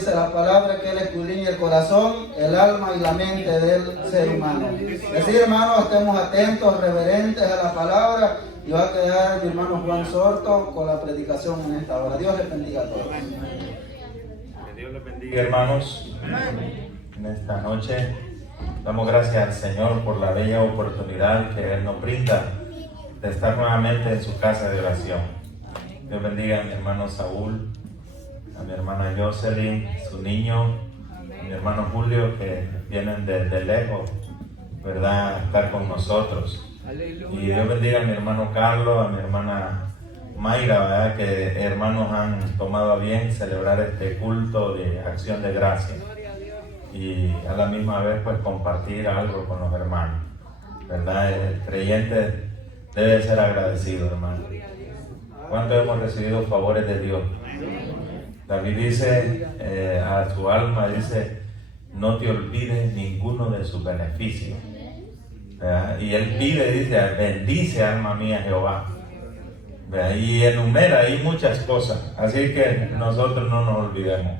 Dice la palabra que Él escudriña el corazón, el alma y la mente del ser humano. Así, hermanos, estemos atentos, reverentes a la palabra, y va a quedar mi hermano Juan Sorto con la predicación en esta hora. Dios les bendiga a todos. Que Dios les bendiga, hermanos. En esta noche damos gracias al Señor por la bella oportunidad que Él nos brinda de estar nuevamente en su casa de oración. Dios bendiga a mi hermano Saúl, a mi hermana Jocelyn, su niño, a mi hermano Julio, que vienen desde lejos, ¿verdad?, a estar con nosotros. Y Dios bendiga a mi hermano Carlos, a mi hermana Mayra, ¿verdad?, que hermanos han tomado a bien celebrar este culto de acción de gracia. Y a la misma vez, pues, compartir algo con los hermanos, ¿verdad? El creyente debe ser agradecido, hermano. ¿Cuánto hemos recibido favores de Dios? David dice a su alma, dice, no te olvides ninguno de sus beneficios. ¿Verdad? Y él pide, dice, bendice alma mía Jehová. ¿Verdad? Y enumera ahí muchas cosas. Así que nosotros no nos olvidemos.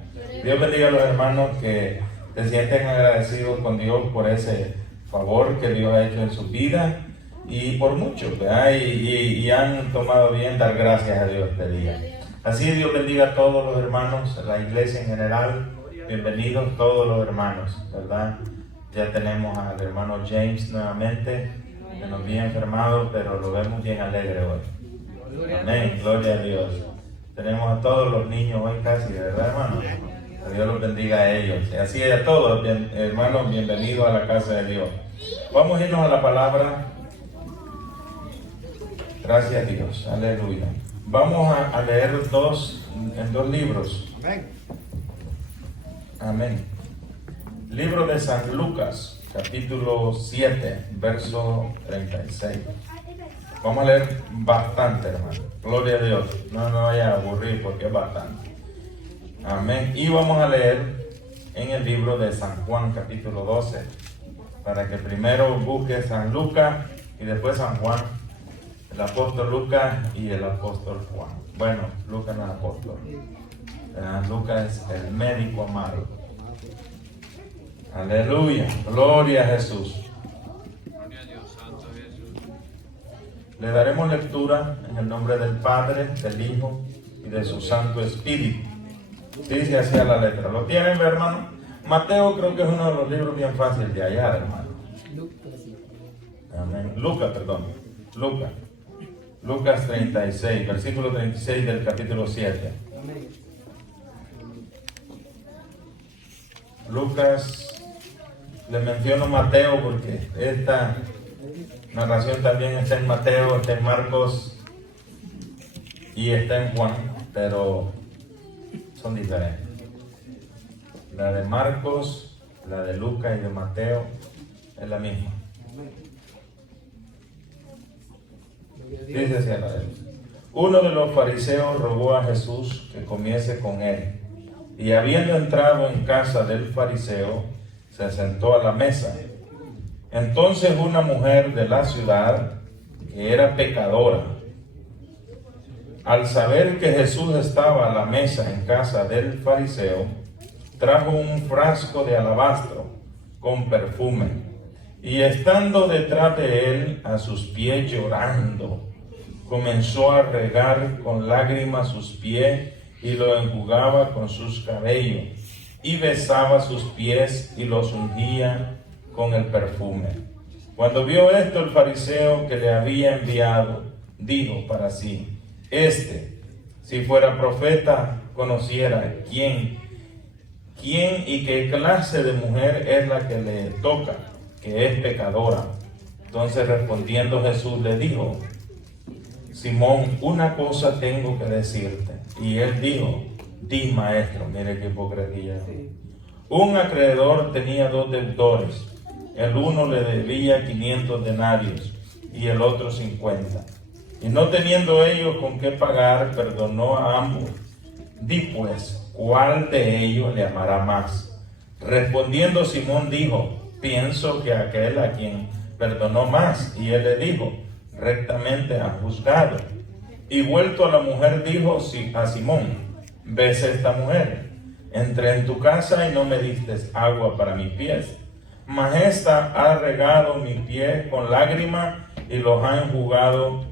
Dios bendiga a los hermanos que se sienten agradecidos con Dios por ese favor que Dios ha hecho en su vida y por muchos, ¿verdad? Y han tomado bien dar gracias a Dios este día. Así Dios bendiga a todos los hermanos, a la iglesia en general. Bienvenidos todos los hermanos, ¿verdad? Ya tenemos al hermano James nuevamente, que nos había enfermado, pero lo vemos bien alegre hoy. Amén, gloria a Dios. Tenemos a todos los niños hoy casi, ¿verdad, hermano? Que Dios los bendiga a ellos. Y así a todos, hermanos, bienvenidos a la casa de Dios. Vamos a irnos a la palabra. Gracias a Dios, aleluya. Vamos a leer en dos libros. Amén. Libro de San Lucas, capítulo 7, verso 36. Vamos a leer bastante, hermano. Gloria a Dios. No me vaya a aburrir porque es bastante. Amén. Y vamos a leer en el libro de San Juan, capítulo 12, para que primero busque San Lucas y después San Juan, el apóstol Lucas y el apóstol Juan. Bueno, Lucas no es apóstol. Lucas es el médico amado. Aleluya, gloria a Jesús. Le daremos lectura en el nombre del Padre, del Hijo y de su Santo Espíritu. Dice así a la letra. ¿Lo tienen, hermano? Mateo creo que es uno de los libros bien fáciles de hallar, hermano. Amén. Lucas 36, versículo 36 del capítulo 7. Lucas, le menciono Mateo porque esta narración también está en Mateo, está en Marcos y está en Juan, pero son diferentes. La de Marcos, la de Lucas y de Mateo es la misma. Dice así a la vez. Uno de los fariseos rogó a Jesús que comiese con él, y habiendo entrado en casa del fariseo, se sentó a la mesa. Entonces una mujer de la ciudad, que era pecadora, al saber que Jesús estaba a la mesa en casa del fariseo, trajo un frasco de alabastro con perfume, y estando detrás de él a sus pies llorando, comenzó a regar con lágrimas sus pies y lo enjugaba con sus cabellos, y besaba sus pies y los ungía con el perfume. Cuando vio esto el fariseo que le había enviado, dijo para sí: si fuera profeta, conociera quién y qué clase de mujer es la que le toca, que es pecadora. Entonces respondiendo Jesús le dijo: Simón, una cosa tengo que decirte. Y él dijo: di, maestro. Mire qué hipocresía. Un acreedor tenía 2 deudores. El uno le debía 500 denarios y el otro 50. Y no teniendo ellos con qué pagar, perdonó a ambos. Di pues, ¿cuál de ellos le amará más? Respondiendo Simón dijo: pienso que aquel a quien perdonó más. Y él le dijo: rectamente ha juzgado. Y vuelto a la mujer dijo a Simón: ¿ves esta mujer? Entré en tu casa y no me diste agua para mis pies, mas esta ha regado mis pies con lágrimas y los ha enjugado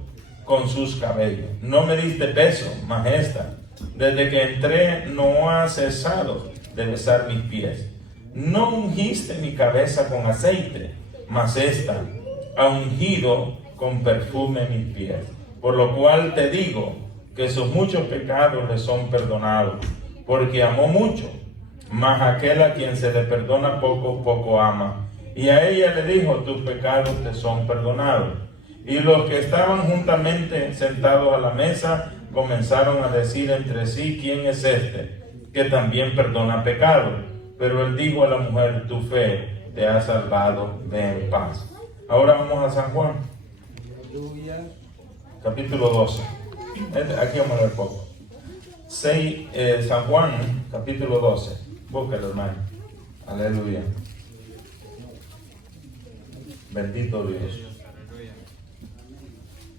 con sus cabellos. No me diste beso, mas esta, desde que entré, no ha cesado de besar mis pies. No ungiste mi cabeza con aceite, mas esta ha ungido con perfume mis pies. Por lo cual te digo que sus muchos pecados le son perdonados, porque amó mucho. Mas aquel a quien se le perdona poco, poco ama. Y a ella le dijo, tus pecados te son perdonados. Y los que estaban juntamente sentados a la mesa comenzaron a decir entre sí, ¿quién es este que también perdona pecados? Pero él dijo a la mujer, tu fe te ha salvado, ve en paz. Ahora vamos a San Juan, capítulo 12. Aquí vamos a ver poco. San Juan, capítulo 12. Búscalo, hermano. Aleluya. Bendito Dios.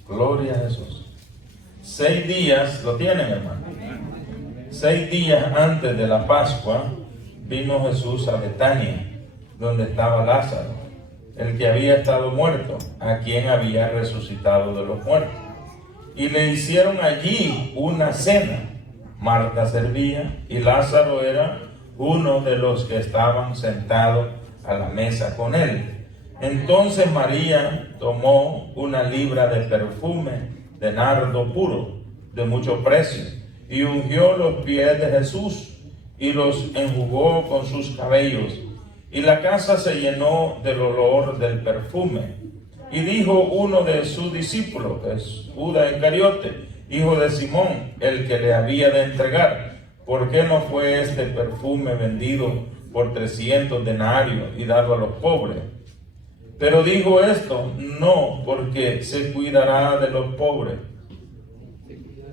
Gloria a Jesús. 6 días, ¿lo tienen, hermano? 6 días antes de la Pascua, vino Jesús a Betania, donde estaba Lázaro, el que había estado muerto, a quien había resucitado de los muertos. Y le hicieron allí una cena. Marta servía y Lázaro era uno de los que estaban sentados a la mesa con él. Entonces María tomó una libra de perfume de nardo puro, de mucho precio, y ungió los pies de Jesús y los enjugó con sus cabellos. Y la casa se llenó del olor del perfume. Y dijo uno de sus discípulos, es Judas Iscariote, hijo de Simón, el que le había de entregar, ¿por qué no fue este perfume vendido por 300 denarios y dado a los pobres? Pero dijo esto no porque se cuidará de los pobres,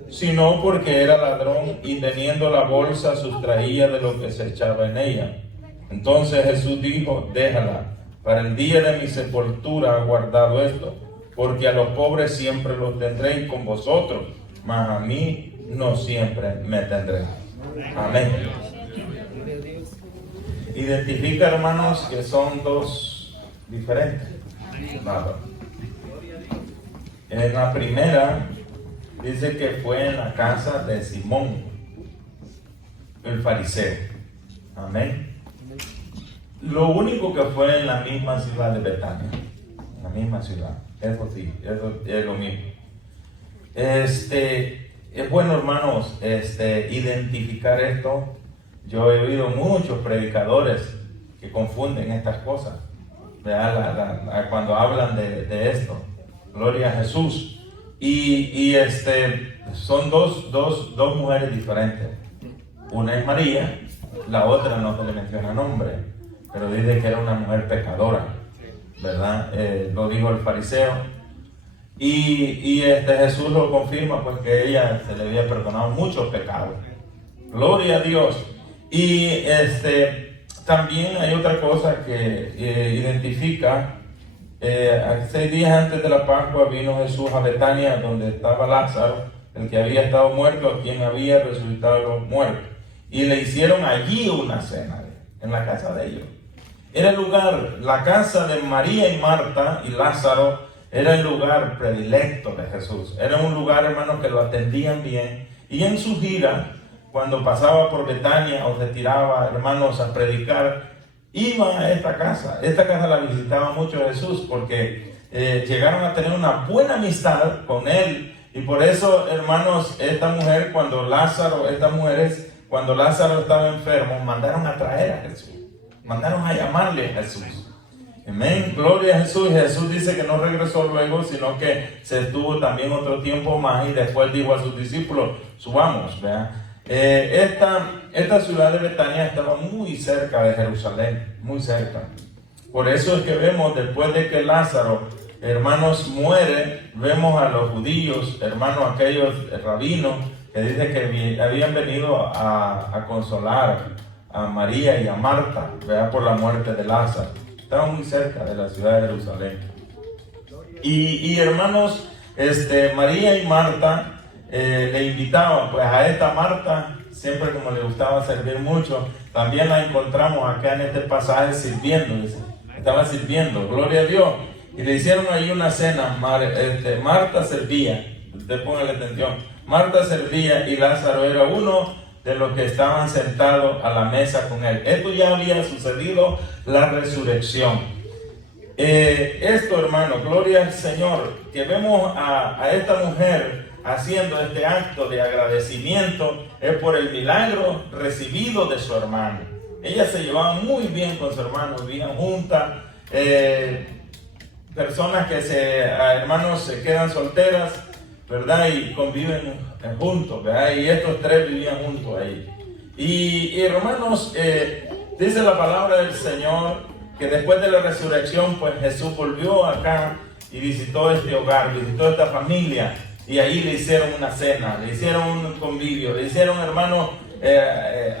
sino porque era ladrón y teniendo la bolsa sustraía de lo que se echaba en ella. Entonces Jesús dijo, déjala, para el día de mi sepultura ha guardado esto, porque a los pobres siempre los tendréis con vosotros, mas a mí no siempre me tendréis. Amén. Identifica, hermanos, que son dos diferentes. En la primera dice que fue en la casa de Simón, el fariseo. Amén. Lo único que fue en la misma ciudad de Betania, en la misma ciudad. Eso sí, eso es lo mismo. Es bueno, hermanos, identificar esto. Yo he oído muchos predicadores que confunden estas cosas, cuando hablan de esto. Gloria a Jesús. Y son dos mujeres diferentes. Una es María, la otra no se le menciona nombre, pero dice que era una mujer pecadora, ¿verdad? Lo dijo el fariseo. Y Jesús lo confirma, pues que ella se le había perdonado muchos pecados. Gloria a Dios. Y también hay otra cosa que identifica. 6 días antes de la Pascua vino Jesús a Betania, donde estaba Lázaro, el que había estado muerto, a quien había resucitado de los muertos. Y le hicieron allí una cena, en la casa de ellos. Era el lugar, la casa de María y Marta y Lázaro, era el lugar predilecto de Jesús. Era un lugar, hermanos, que lo atendían bien. Y en su gira, cuando pasaba por Betania o se tiraba, hermanos, a predicar, iba a esta casa. Esta casa la visitaba mucho Jesús porque llegaron a tener una buena amistad con él. Y por eso, hermanos, estas mujeres, cuando Lázaro estaba enfermo, mandaron a traer a Jesús. Mandaron a llamarle a Jesús. Amén, gloria a Jesús. Jesús dice que no regresó luego, sino que se estuvo también otro tiempo más y después dijo a sus discípulos, subamos, ¿verdad? Esta ciudad de Betania estaba muy cerca de Jerusalén, muy cerca. Por eso es que vemos, después de que Lázaro, hermanos, muere, vemos a los judíos, hermanos, aquellos rabinos, que dice que habían venido a consolar a María y a Marta, ¿verdad? Por la muerte de Lázaro. Estaba muy cerca de la ciudad de Jerusalén. Y hermanos, María y Marta le invitaban, pues a esta Marta siempre como le gustaba servir mucho, también la encontramos acá en este pasaje sirviendo, dice. Estaba sirviendo, gloria a Dios. Y le hicieron ahí una cena. Marta servía, usted póngale atención. Marta servía y Lázaro era uno de los que estaban sentados a la mesa con él. Esto ya había sucedido, la resurrección. Esto, hermano, gloria al Señor, que vemos a esta mujer haciendo este acto de agradecimiento, es por el milagro recibido de su hermano. Ella se llevaba muy bien con su hermano, vivían juntas. Personas que hermanos se quedan solteras, ¿verdad? Y conviven juntos, ¿verdad? Y estos tres vivían juntos ahí. Y hermanos, dice la palabra del Señor que después de la resurrección, pues Jesús volvió acá y visitó este hogar, visitó esta familia, y ahí le hicieron una cena, le hicieron un convivio, le hicieron, hermanos,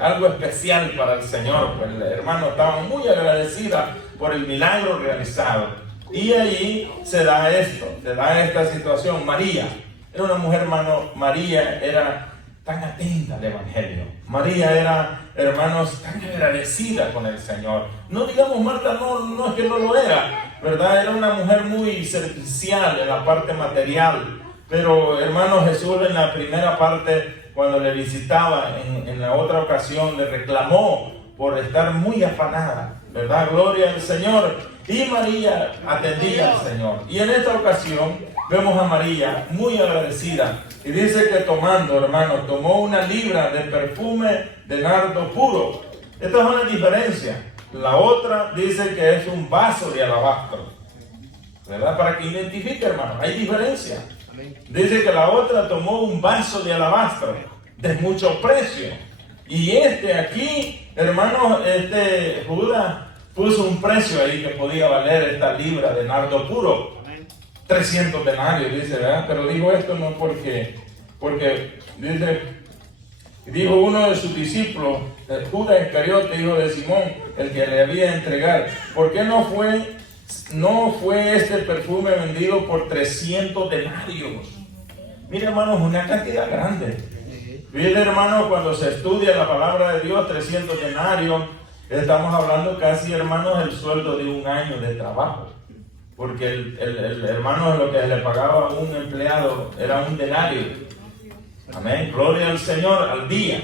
algo especial para el Señor. Pues el hermano estaba muy agradecida por el milagro realizado. Y ahí se da esto, se da esta situación. María era una mujer, hermano. María era tan atenta al Evangelio. María era, hermanos, tan agradecida con el Señor. No digamos Marta, no es que no lo era, ¿verdad? Era una mujer muy servicial en la parte material. Pero, hermanos, Jesús en la primera parte, cuando le visitaba, en la otra ocasión, le reclamó por estar muy afanada, ¿verdad? Gloria al Señor. Y María atendía al Señor. Y en esta ocasión vemos a María muy agradecida. Y dice que tomando, hermanos, tomó una libra de perfume de nardo puro. Esta es una diferencia. La otra dice que es un vaso de alabastro, ¿verdad? Para que identifique, hermano, hay diferencia. Dice que la otra tomó un vaso de alabastro de mucho precio. Y aquí, hermanos, Judas puso un precio ahí que podía valer esta libra de nardo puro. 300 denarios, dice, ¿verdad? Pero dijo esto no porque dice, dijo uno de sus discípulos, Judas Iscariote, hijo de Simón, el que le había de entregar, ¿por qué no fue este perfume vendido por 300 denarios? Mira, hermanos, una cantidad grande. Mira, hermanos, cuando se estudia la palabra de Dios, 300 denarios, estamos hablando casi, hermanos, del sueldo de un año de trabajo. Porque el hermano, lo que le pagaba a un empleado era un denario. Amén, gloria al Señor, al día.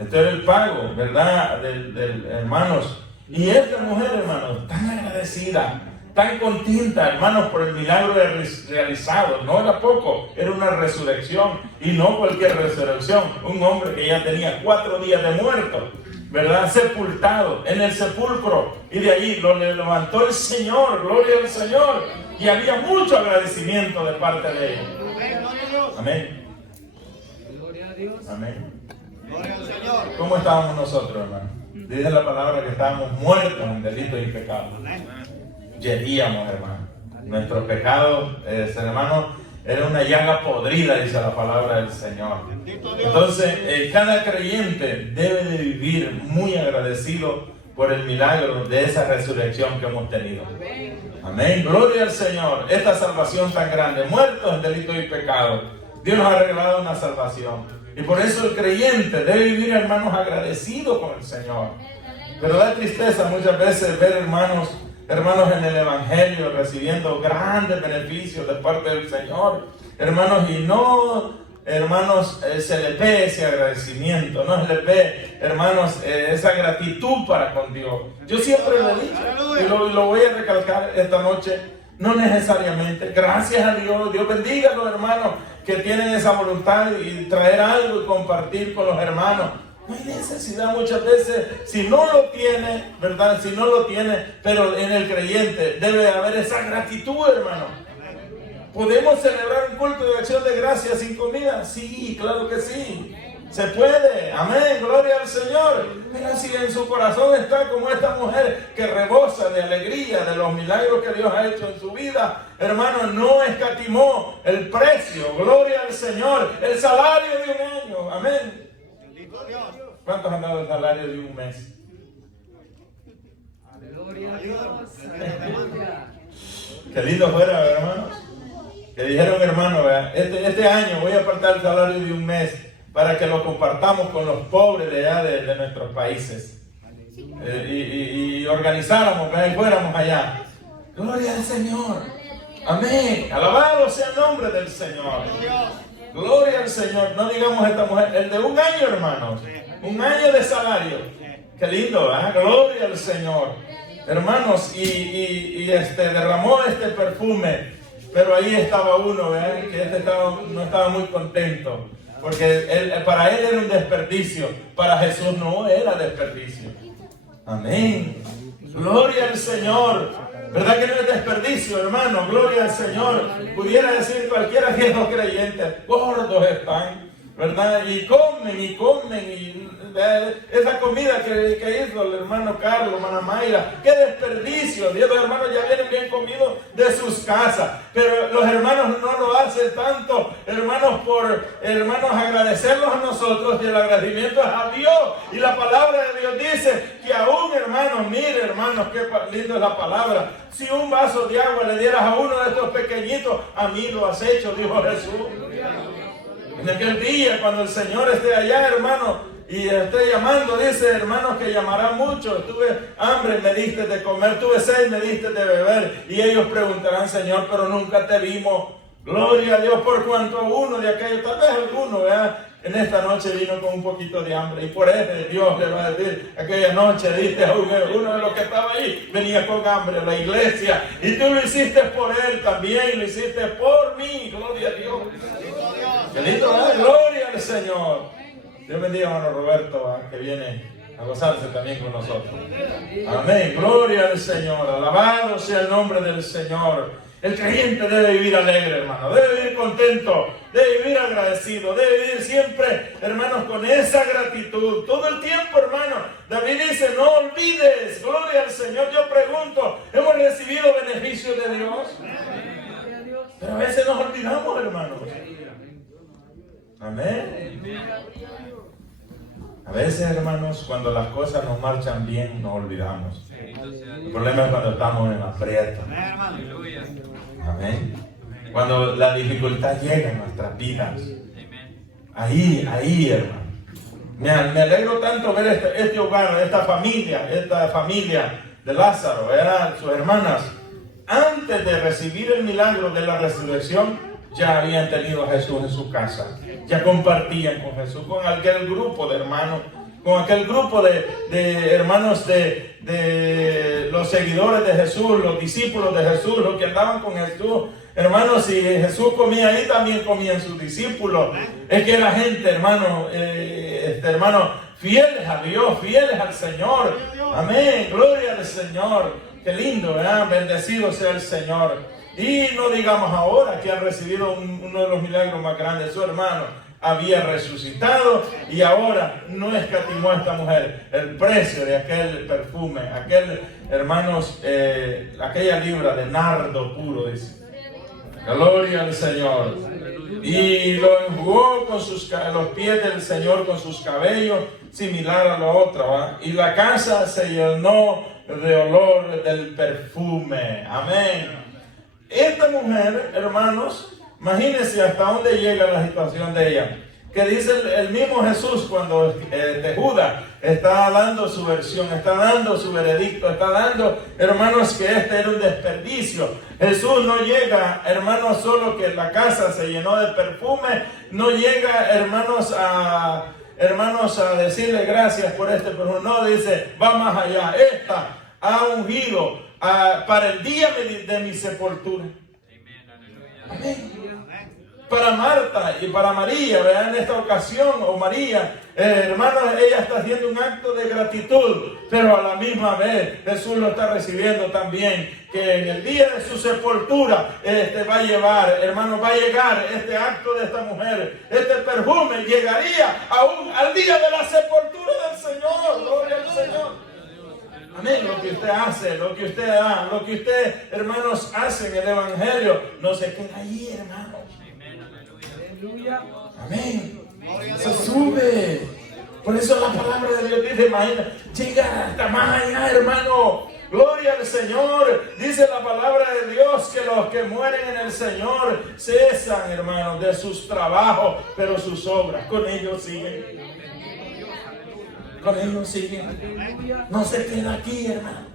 Este era el pago, ¿verdad? Del hermanos. Y esta mujer, hermanos, tan agradecida, tan contenta, hermanos, por el milagro realizado. No era poco, era una resurrección. Y no cualquier resurrección. Un hombre que ya tenía 4 días de muerto, ¿verdad? Sepultado en el sepulcro. Y de ahí lo levantó el Señor, gloria al Señor. Y había mucho agradecimiento de parte de ellos. Amén. Gloria a Dios. Amén. Gloria al Señor. ¿Cómo estábamos nosotros, hermano? Dice la palabra que estábamos muertos en delitos y pecados. Yedíamos, hermano. Nuestros pecados, hermano, era una llaga podrida, dice la palabra del Señor. Entonces, cada creyente debe de vivir muy agradecido por el milagro de esa resurrección que hemos tenido. Amén. Gloria al Señor. Esta salvación tan grande, muertos en delitos y pecados. Dios nos ha regalado una salvación. Y por eso el creyente debe vivir, hermanos, agradecido con el Señor. Pero da tristeza muchas veces ver, hermanos en el Evangelio recibiendo grandes beneficios de parte del Señor, hermanos, y no, hermanos, se le ve ese agradecimiento, no se le ve, hermanos, esa gratitud para con Dios. Yo siempre lo he dicho y lo voy a recalcar esta noche, no necesariamente, gracias a Dios, Dios bendiga a los hermanos que tienen esa voluntad y traer algo y compartir con los hermanos. No hay necesidad muchas veces, si no lo tiene, ¿verdad? Si no lo tiene, pero en el creyente debe haber esa gratitud, hermano. ¿Podemos celebrar un culto de acción de gracias sin comida? Sí, claro que sí. Se puede, amén, gloria al Señor. Pero si en su corazón está como esta mujer que rebosa de alegría de los milagros que Dios ha hecho en su vida, hermano, no escatimó el precio, gloria al Señor, el salario de un año, amén. ¿Cuántos han dado el salario de un mes? Gloria a Dios. Aleluya. Qué lindo fuera, hermanos. Que dijeron, hermano, este año voy a apartar el salario de un mes. para que lo compartamos con los pobres de allá de nuestros países. Y organizáramos, y fuéramos allá. Gloria al Señor. Amén. Alabado sea el nombre del Señor. Gloria al Señor. No digamos esta mujer, el de un año, hermanos. Un año de salario. Qué lindo, ¿eh? Gloria al Señor. Hermanos, y derramó este perfume. Pero ahí estaba uno, ¿verdad? Que no estaba muy contento. Porque para él era un desperdicio. Para Jesús no era desperdicio. Amén. Gloria al Señor. ¿Verdad que no es desperdicio, hermano? Gloria al Señor. Pudiera decir cualquiera que no creyente, gordos están, ¿verdad? Y comen. Y esa comida que hizo el hermano Carlos, hermana Mayra, qué desperdicio. Dios, los hermanos ya vienen bien comidos de sus casas, pero los hermanos no lo hacen tanto, hermanos, por agradecerlos a nosotros, y el agradecimiento es a Dios. Y la palabra de Dios dice que aún, hermanos, mire, hermanos, qué lindo es la palabra. Si un vaso de agua le dieras a uno de estos pequeñitos, a mí lo has hecho, dijo Jesús. En aquel día, cuando el Señor esté allá, hermano, y esté llamando, dice, hermanos, que llamará mucho. Tuve hambre, me diste de comer, tuve sed, me diste de beber. Y ellos preguntarán, Señor, pero nunca te vimos. Gloria a Dios, por cuanto a uno de aquellos, tal vez alguno, ¿verdad? En esta noche vino con un poquito de hambre, y por eso Dios le va a decir, aquella noche diste a uno de los que estaba ahí, venía con hambre a la iglesia, y tú lo hiciste por él también, lo hiciste por mí. Gloria a Dios. Qué lindo, ¿verdad? Gloria al Señor. Dios bendiga a hermano Roberto, que viene a gozarse también con nosotros. Amén. Gloria al Señor. Alabado sea el nombre del Señor. El creyente debe vivir alegre, hermano. Debe vivir contento. Debe vivir agradecido. Debe vivir siempre, hermanos, con esa gratitud. Todo el tiempo, hermano. David dice, no olvides. Gloria al Señor. Yo pregunto, ¿hemos recibido beneficios de Dios? Pero a veces nos olvidamos, hermanos. Amén. A veces, hermanos, cuando las cosas nos marchan bien, nos olvidamos. El problema es cuando estamos en aprieto. Amén. Cuando la dificultad llega en nuestras vidas. Ahí, hermano. Me alegro tanto ver este hogar, esta familia de Lázaro, eran sus hermanas. Antes de recibir el milagro de la resurrección, ya habían tenido a Jesús en su casa. Ya compartían con Jesús, con aquel grupo de hermanos, con aquel grupo de hermanos de los seguidores de Jesús, los discípulos de Jesús, los que andaban con Jesús. Hermanos, si Jesús comía ahí, también comían sus discípulos. Es que la gente, hermano, fieles a Dios, fieles al Señor. Amén, gloria al Señor. Qué lindo, ¿verdad? Bendecido sea el Señor. Y no digamos ahora que han recibido uno de los milagros más grandes. Su hermano había resucitado y ahora no escatimó a esta mujer el precio de aquel perfume, aquella libra de nardo puro, dice. Gloria al Señor. Y lo enjugó con los pies del Señor con sus cabellos, similar a la otra, ¿va? Y la casa se llenó de olor del perfume. Amén. Esta mujer, hermanos, imagínense hasta dónde llega la situación de ella. Que dice el mismo Jesús cuando Judas está dando su versión, está dando su veredicto, está dando, hermanos, que este era un desperdicio. Jesús no llega, hermanos, solo que la casa se llenó de perfume, no llega, hermanos, a decirle gracias por este perfume. No, dice, va más allá. Esta ha ungido para el día de mi sepultura. Amén. Para Marta y para María, ¿verdad? En esta ocasión, o María, hermanos, ella está haciendo un acto de gratitud, pero a la misma vez Jesús lo está recibiendo también, que en el día de su sepultura va a llegar este acto de esta mujer, este perfume llegaría aún al día de la sepultura del Señor. Gloria al Señor. Amén. Lo que usted hace, lo que usted da, lo que usted, hermanos, hace en el Evangelio, no se queda ahí, hermanos. Amén. Se sube. Por eso la palabra de Dios dice, imagina, llega hasta más allá, hermano. Gloria al Señor. Dice la palabra de Dios que los que mueren en el Señor cesan, hermanos, de sus trabajos, pero sus obras con ellos siguen. Con ellos siguen. No se queda aquí, hermano.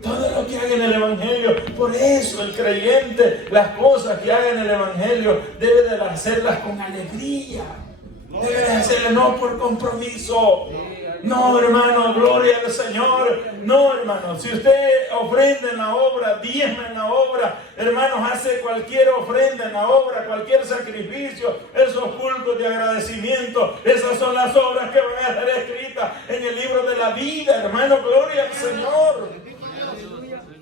Todo lo que haga en el Evangelio, por eso el creyente, las cosas que haga en el Evangelio, debe de hacerlas con alegría. Debe de hacerlas no por compromiso. No, hermano, gloria al Señor. No, hermano, si usted ofrenda en la obra, diezma en la obra, hermanos, hace cualquier ofrenda en la obra, cualquier sacrificio, esos cultos de agradecimiento, esas son las obras que van a ser escritas en el libro de la vida, hermano, gloria al Señor.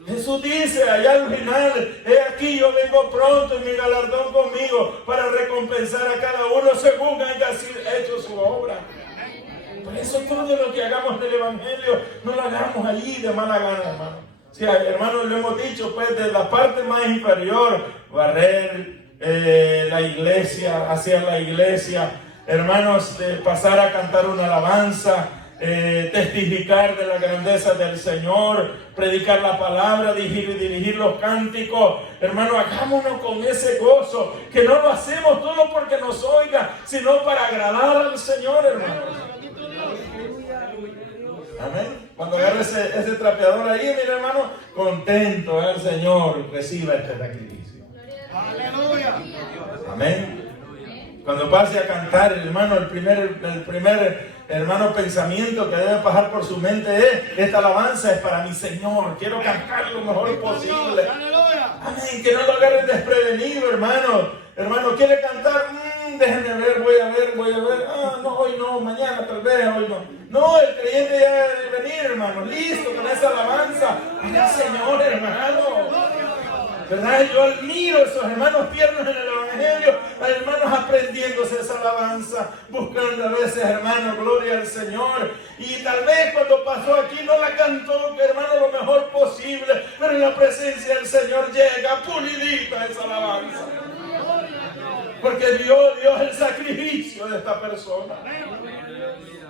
Jesús dice allá al final, he aquí yo vengo pronto y mi galardón conmigo para recompensar a cada uno según haya hecho su obra. Por eso todo lo que hagamos del Evangelio no lo hagamos allí de mala gana, hermano. Sí, hermano, lo hemos dicho, pues, de la parte más inferior, barrer la iglesia, hacia la iglesia, hermanos, pasar a cantar una alabanza, testificar de la grandeza del Señor, predicar la palabra, dirigir los cánticos. Hermano, hagámonos con ese gozo, que no lo hacemos todo porque nos oiga, sino para agradar al Señor, hermano. Amén. Cuando agarre ese trapeador ahí, mire, hermano, contento el Señor, reciba este sacrificio. Aleluya. Amén. Cuando pase a cantar, hermano, el primer hermano pensamiento que debe pasar por su mente es: esta alabanza es para mi Señor, quiero cantar lo mejor posible. Amén. Que no lo agarren desprevenido, hermano. Hermano, ¿quiere cantar? Déjenme ver, voy a ver. No, hoy no, mañana tal vez, hoy no. No, el creyente ya debe venir, hermano, listo con esa alabanza al Señor, hermano. ¿Verdad? Yo admiro a esos hermanos tiernos en el Evangelio, a hermanos aprendiéndose esa alabanza, buscando a veces, hermano, gloria al Señor. Y tal vez cuando pasó aquí no la cantó, hermano, lo mejor posible, pero en la presencia del Señor llega pulidita esa alabanza. Porque Dios el sacrificio de esta persona.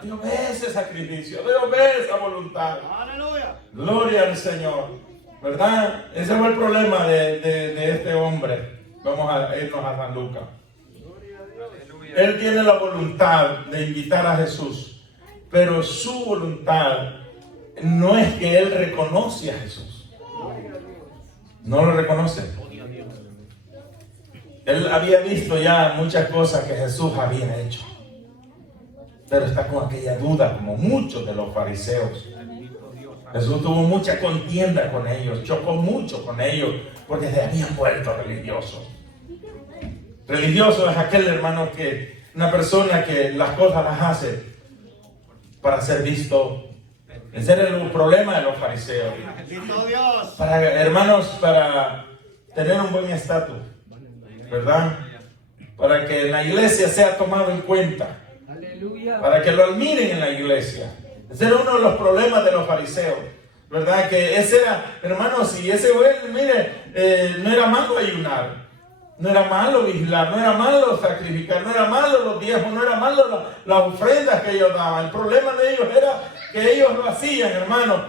Dios ve ese sacrificio, Dios ve esa voluntad. Aleluya. Gloria al Señor. ¿Verdad? Ese fue el problema de este hombre. Vamos a irnos a San Lucas. Él tiene la voluntad de invitar a Jesús, pero su voluntad no es que él reconoce a Jesús. No lo reconoce. Él había visto ya muchas cosas que Jesús había hecho, pero está con aquella duda, como muchos de los fariseos. Jesús tuvo mucha contienda con ellos, chocó mucho con ellos, porque se habían vuelto religiosos. Religioso es aquel, hermano, que una persona que las cosas las hace para ser visto. Ese era el problema de los fariseos. Para tener un buen estatus, ¿verdad? Para que en la iglesia sea tomado en cuenta, para que lo admiren en la iglesia. Ese era uno de los problemas de los fariseos, ¿verdad? Que ese era, hermanos, y ese güey, mire, no era malo ayunar, no era malo vigilar, no era malo sacrificar, no era malo los diezmos, no era malo las ofrendas que ellos daban. El problema de ellos era que ellos lo hacían, hermanos,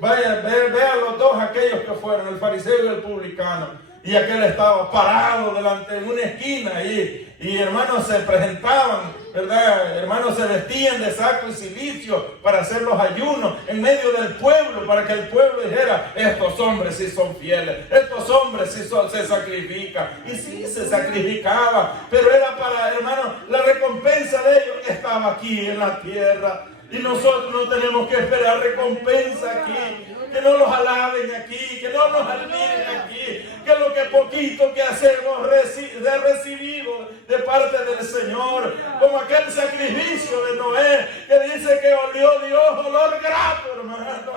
vean los dos aquellos que fueron, el fariseo y el publicano. Y aquel estaba parado delante de una esquina y hermanos se presentaban, ¿verdad? Hermanos se vestían de saco y cilicio para hacer los ayunos en medio del pueblo, para que el pueblo dijera: estos hombres sí son fieles, estos hombres sí se sacrifican. Y sí se sacrificaba, pero era para, hermanos, la recompensa de ellos estaba aquí en la tierra. Y nosotros no tenemos que esperar recompensa aquí. Que no los alaben aquí, que no nos admiren aquí, que lo que poquito que hacemos recibido de parte del Señor, como aquel sacrificio de Noé, que dice que olió Dios olor grato, hermano.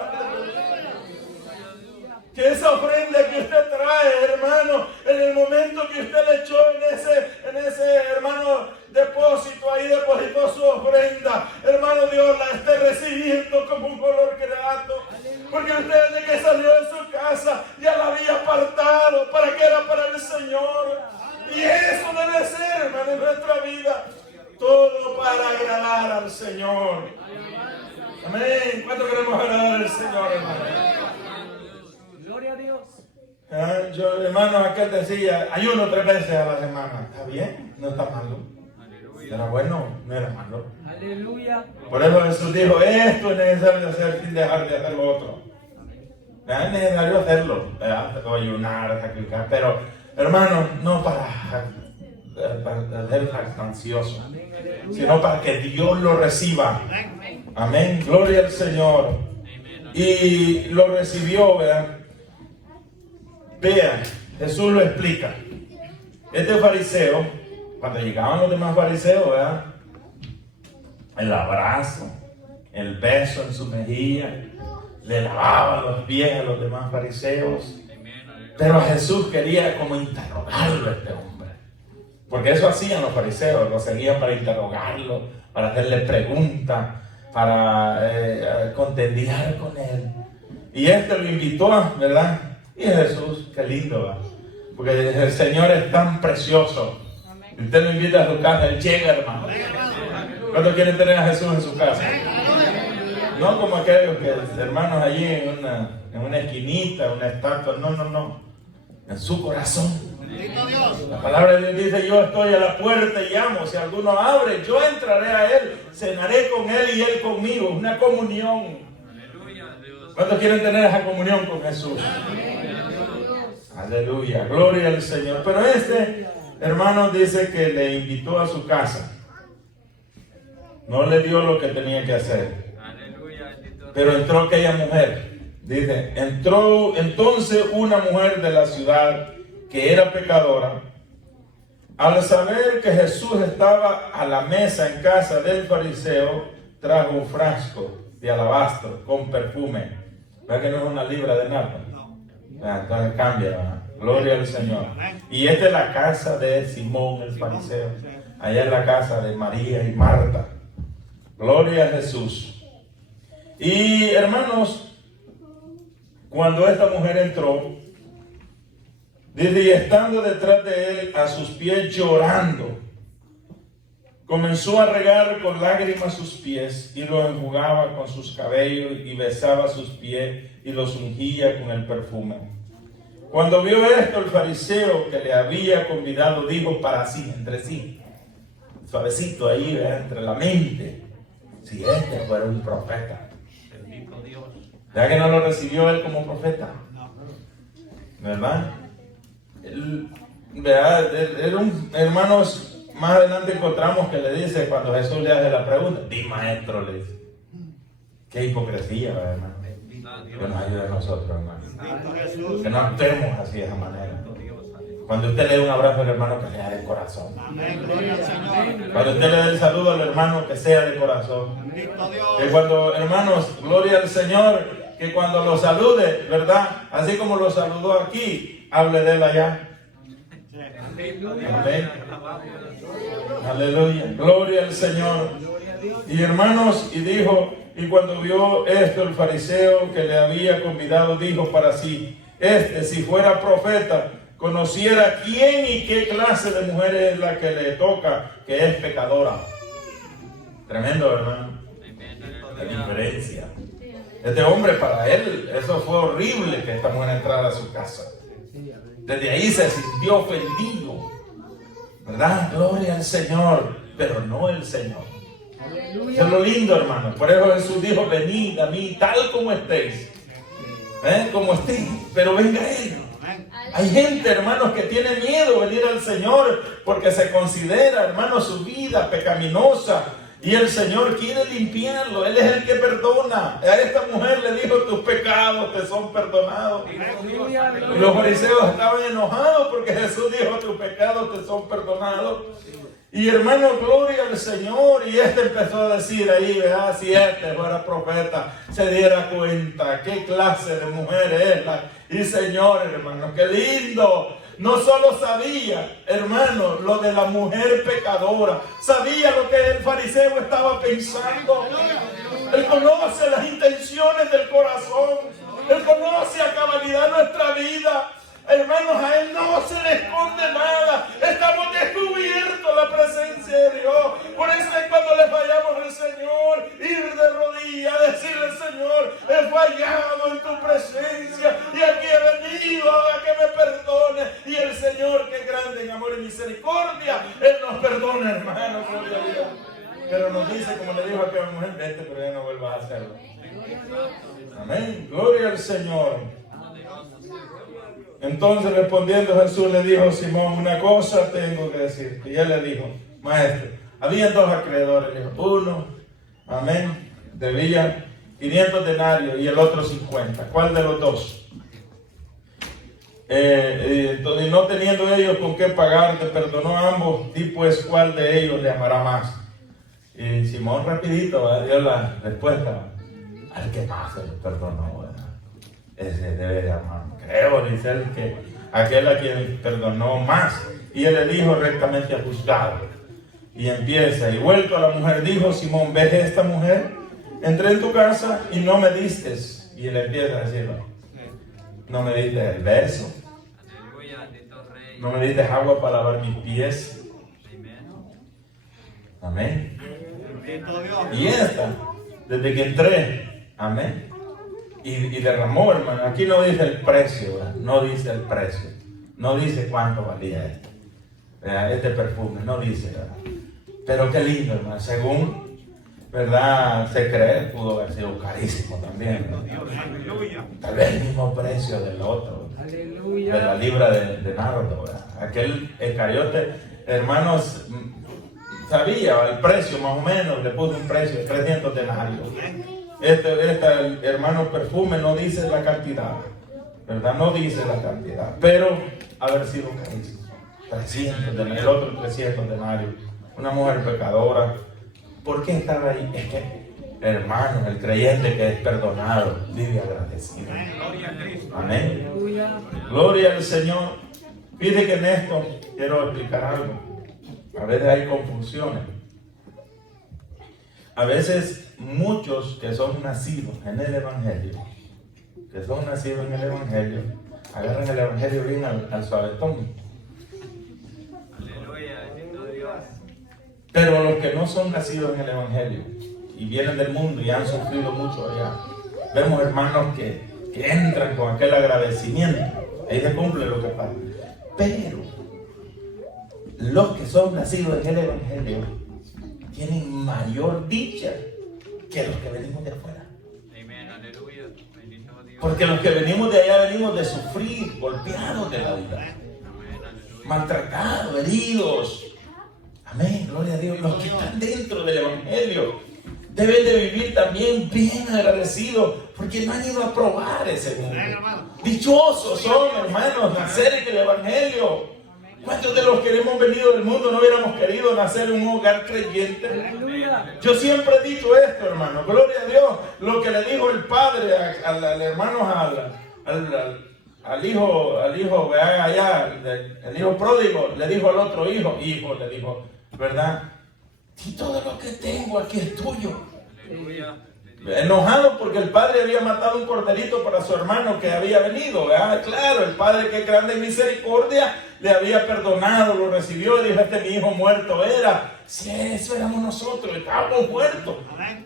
Que esa ofrenda que usted trae, hermano, en el momento que usted le echó en ese hermano depósito, ahí depositó su ofrenda, hermano, Dios la esté recibiendo como un olor grato. Porque usted desde que salió de su casa ya la había apartado para que era para el Señor. Y eso debe ser, hermano, en nuestra vida. Todo para agradar al Señor. Amén. ¿Cuánto queremos agradar al Señor, hermano? Hermano, aquel decía, ayuno 3 veces a la semana. Está bien, no está malo. Era bueno, no era malo. Aleluya. Por eso Jesús dijo, esto es necesario hacer sin dejar de hacer lo otro. Es necesario hacerlo, ayunar, sacrificar, pero hermano, no para ser jactancioso, sino para que Dios lo reciba. Amén, gloria al Señor. Y lo recibió, ¿verdad? Vean, Jesús lo explica. Este fariseo, cuando llegaban los demás fariseos, ¿verdad? El abrazo, el beso en su mejilla, le lavaba los pies a los demás fariseos. Pero Jesús quería como interrogarlo a este hombre, porque eso hacían los fariseos, lo seguían para interrogarlo, para hacerle preguntas, para contendiar con él. Y este lo invitó, ¿verdad? Y Jesús, qué lindo, ¿verdad? Porque el Señor es tan precioso. Si usted lo invita a su casa, Él llega, hermano. ¿Cuántos quieren tener a Jesús en su casa? No como aquellos que hermanos allí en una esquinita, una estatua. No. En su corazón. La palabra de Dios dice, yo estoy a la puerta y llamo. Si alguno abre, yo entraré a él, cenaré con él y él conmigo. Una comunión. ¿Cuántos quieren tener esa comunión con Jesús? Aleluya, gloria al Señor. Pero este hermano dice que le invitó a su casa. No le dio lo que tenía que hacer. Pero entró aquella mujer. Dice, entró entonces una mujer de la ciudad que era pecadora. Al saber que Jesús estaba a la mesa en casa del fariseo, trajo un frasco de alabastro con perfume. ¿Verdad que no es una libra de nardo? Entonces cambia, ¿verdad? Gloria al Señor. Y esta es la casa de Simón el fariseo. Allá es la casa de María y Marta. Gloria a Jesús. Y hermanos, cuando esta mujer entró, dice, y estando detrás de él a sus pies llorando, comenzó a regar con lágrimas sus pies y los enjugaba con sus cabellos y besaba sus pies y los ungía con el perfume. Cuando vio esto, el fariseo que le había convidado dijo para sí, entre sí, suavecito ahí, ¿verdad? Entre la mente, si este fuera un profeta. Bendito Dios. ¿Ya que no lo recibió él como profeta? ¿Verdad? ¿Verdad? Hermanos, más adelante encontramos que le dice, cuando Jesús le hace la pregunta, di maestro, le dice. Qué hipocresía, ¿verdad, hermano? Que nos ayude a nosotros, hermano. Que no actuemos así de esa manera. Cuando usted le dé un abrazo al hermano, que sea de corazón. Cuando usted le dé el saludo al hermano, que sea de corazón. Que cuando, hermanos, gloria al Señor, que cuando lo salude, ¿verdad? Así como lo saludó aquí, hable de él allá. Amén. Aleluya. Gloria al Señor. Y hermanos, y dijo, y cuando vio esto el fariseo que le había convidado, dijo para sí, si fuera profeta, conociera quién y qué clase de mujer es la que le toca, que es pecadora. Tremendo, hermano. La diferencia. Este hombre, para él, eso fue horrible que esta mujer entrara a su casa. Desde ahí se sintió ofendido, ¿verdad? Gloria al Señor, pero no el Señor. Eso es lo lindo, hermano. Por eso Jesús dijo, venid a mí tal como estéis, como estéis, pero venga Él. Hay gente, hermanos, que tiene miedo venir al Señor porque se considera, hermano, su vida pecaminosa. Y el Señor quiere limpiarlo. Él es el que perdona. A esta mujer le dijo, tus pecados te son perdonados. Y los fariseos estaban enojados porque Jesús dijo, tus pecados te son perdonados. Y hermano, gloria al Señor. Y empezó a decir ahí, ¿verdad? Si fuera profeta, se diera cuenta qué clase de mujer es la. Y Señor, hermano, qué lindo. No solo sabía, hermano, lo de la mujer pecadora, sabía lo que el fariseo estaba pensando. Él conoce las intenciones del corazón. Él conoce a cabalidad nuestra vida. Hermanos, a Él no se le esconde nada. Estamos descubiertos la presencia de Dios. Por eso es cuando le fallamos al Señor, ir de rodillas, decirle, Señor, he fallado en tu presencia y aquí he venido a que me Y el Señor, que es grande en amor y misericordia, Él nos perdona, hermanos. Gloria a Dios. Pero nos dice, como le dijo a aquella mujer, vete, pero ya no vuelvas a hacerlo. Amén. Gloria al Señor. Entonces respondiendo Jesús le dijo a Simón, una cosa tengo que decirte. Y él le dijo, maestro, había dos acreedores. Le dijo, uno, amén, debía 500 denarios y el otro 50. ¿Cuál de los dos? Entonces, no teniendo ellos con qué pagar, te perdonó a ambos. Di pues, ¿cuál de ellos le amará más? Y Simón rapidito dio la respuesta, al que más se le perdonó, ¿verdad? Ese debe de amar. Creo, dice él, que aquel a quien perdonó más. Y él le dijo, rectamente juzgado. Y empieza, y vuelto a la mujer, dijo Simón, ¿ves esta mujer? Entré en tu casa y no me diste. Y él empieza a decirlo, no me diste el beso, no me diste agua para lavar mis pies. Amén. Y esta, desde que entré, amén, y derramó, hermano. Aquí no dice el precio, ¿verdad? No dice el precio, no dice cuánto valía este perfume, no dice, ¿verdad? Pero qué lindo, hermano. Según, ¿verdad? Se cree, pudo haber sido carísimo también, ¿no? Tal vez el mismo precio del otro, de la libra de nardo, ¿verdad? Aquel Iscariote, hermanos, sabía el precio más o menos, le puso un precio de 300 denarios. Este hermano perfume no dice la cantidad, ¿verdad? No dice la cantidad, pero haber sido carísimo. 300 denarios, el otro 300 denarios. Una mujer pecadora. ¿Por qué estaba ahí? Es que, hermano, el creyente que es perdonado vive agradecido. Amén. Gloria al Señor. Fíjate que en esto quiero explicar algo. A veces hay confusiones. A veces muchos que son nacidos en el Evangelio, agarran el Evangelio bien al suavetón. Pero los que no son nacidos en el Evangelio y vienen del mundo y han sufrido mucho allá, vemos hermanos que entran con aquel agradecimiento. Ahí se cumple lo que pasa. Pero los que son nacidos en el Evangelio tienen mayor dicha que los que venimos de afuera. Porque los que venimos de allá venimos de sufrir, golpeados de la vida, maltratados, heridos. Amén, gloria a Dios. Los que están dentro del Evangelio deben de vivir también bien agradecidos porque no han ido a probar ese mundo. Dichosos son, hermanos, nacer en el Evangelio. ¿Cuántos de los que hemos venido del mundo no hubiéramos querido nacer en un hogar creyente? Yo siempre he dicho esto, hermano. Gloria a Dios. Lo que le dijo el padre al hermano, al hijo, vean allá, el hijo pródigo, le dijo al otro hijo, le dijo, ¿verdad? Y todo lo que tengo aquí es tuyo. Enojado porque el padre había matado un corderito para su hermano que había venido, ¿verdad? Claro, el padre, que es grande en misericordia, le había perdonado, lo recibió y dijo, mi hijo muerto era. Si eso éramos nosotros, estábamos muertos.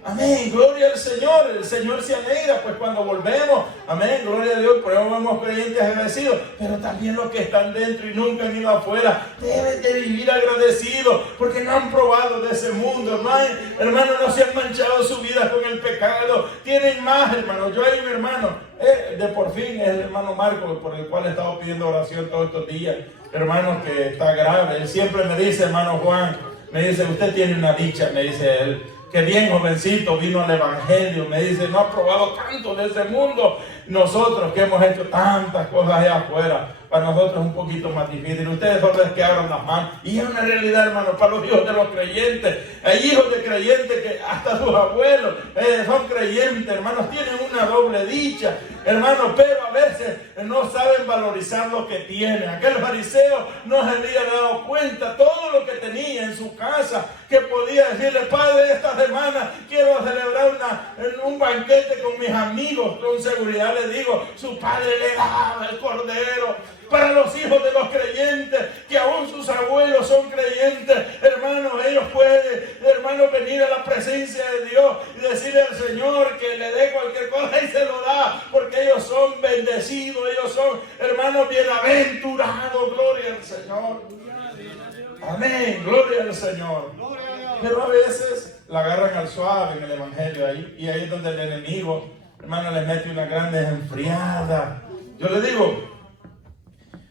Amén, gloria al Señor. El Señor se alegra, pues cuando volvemos, amén, gloria a Dios, por eso vemos creyentes agradecidos. Pero también los que están dentro y nunca han ido afuera, deben de vivir agradecidos, porque no han probado de ese mundo, hermano, no se han manchado su vida con el pecado. Tienen más, hermano. Yo hay un hermano, de por fin, es el hermano Marco, por el cual he estado pidiendo oración todos estos días, hermano, que está grave. Él siempre me dice, hermano Juan, me dice, usted tiene una dicha, me dice él, que bien jovencito vino al Evangelio, me dice, no ha probado tanto de ese mundo. Nosotros que hemos hecho tantas cosas allá afuera, para nosotros es un poquito más difícil. Ustedes son los que abran las manos. Y es una realidad, hermano, para los hijos de los creyentes. Hay hijos de creyentes que hasta sus abuelos son creyentes, hermanos, tienen una doble dicha, hermanos, pero a veces no saben valorizar lo que tienen. Aquel fariseo no se había dado cuenta todo lo que tenía en su casa, que podía decirle, Padre, esta semana quiero celebrar un banquete con mis amigos. Con seguridad le digo, su padre le daba el cordero. Para los hijos de los creyentes, que aún sus abuelos son creyentes, hermanos, ellos pueden, hermanos, venir a la presencia de Dios y decirle al Señor que le dé cualquier cosa y se lo da, porque ellos son bendecidos, ellos son, hermanos, bienaventurados. Gloria al Señor. Amén, gloria al Señor. Pero a veces la agarran al suave en el evangelio ahí, y ahí es donde el enemigo, hermano, le mete una grande enfriada. Yo le digo,